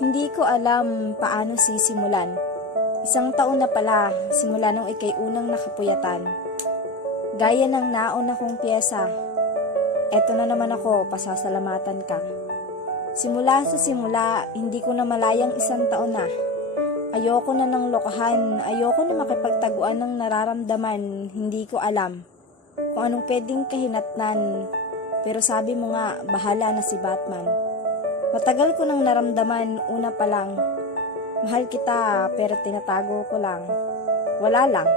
Hindi ko alam paano sisimulan. Isang taon na pala simula nung ikay unang nakapuyatan. Gaya ng nauna kong piyesa, eto na naman ako, pasasalamatan ka. Simula sa simula, hindi ko na malayang isang taon na. Ayoko na ng lokohan, ayoko na makipagtaguan ng nararamdaman, hindi ko alam kung anong pwedeng kahinatnan. Pero sabi mo nga, bahala na si Batman. Matagal ko nang naramdaman, una pa lang. Mahal kita pero tinatago ko lang. Wala lang.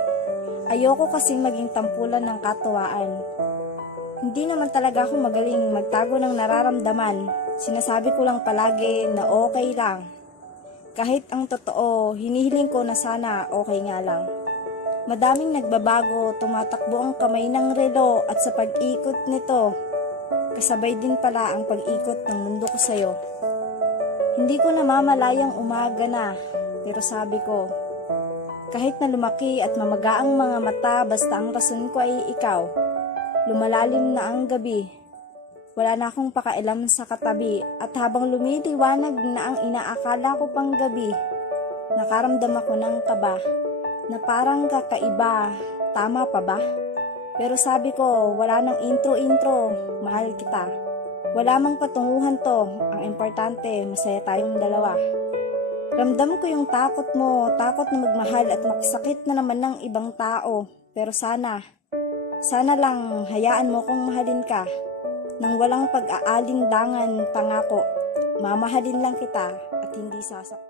Ayoko kasing maging tampulan ng katuwaan. Hindi naman talaga ako magaling magtago ng nararamdaman. Sinasabi ko lang palagi na okay lang. Kahit ang totoo, hinihiling ko na sana okay nga lang. Madaming nagbabago, tumatakbo ang kamay ng relo at sa pag-ikot nito, kasabay din pala ang pag-ikot ng mundo ko sa'yo. Hindi ko namamalayang umaga na, pero sabi ko, kahit na lumaki at mamaga ang mga mata basta ang rason ko ay ikaw, lumalalim na ang gabi, wala na akong pakailam sa katabi at habang lumiliwanag na ang inaakala ko pang gabi, nakaramdam ako ng kaba na parang kakaiba, tama pa ba? Pero sabi ko, wala nang intro-intro, mahal kita. Wala mang patunguhan to, ang importante, masaya tayong dalawa. Ramdam ko yung takot mo, takot na magmahal at makisakit na naman ng ibang tao. Pero sana lang hayaan mo kong mahalin ka. Nang walang pag-aalindangan, pangako, mamahalin lang kita at hindi sasaktan.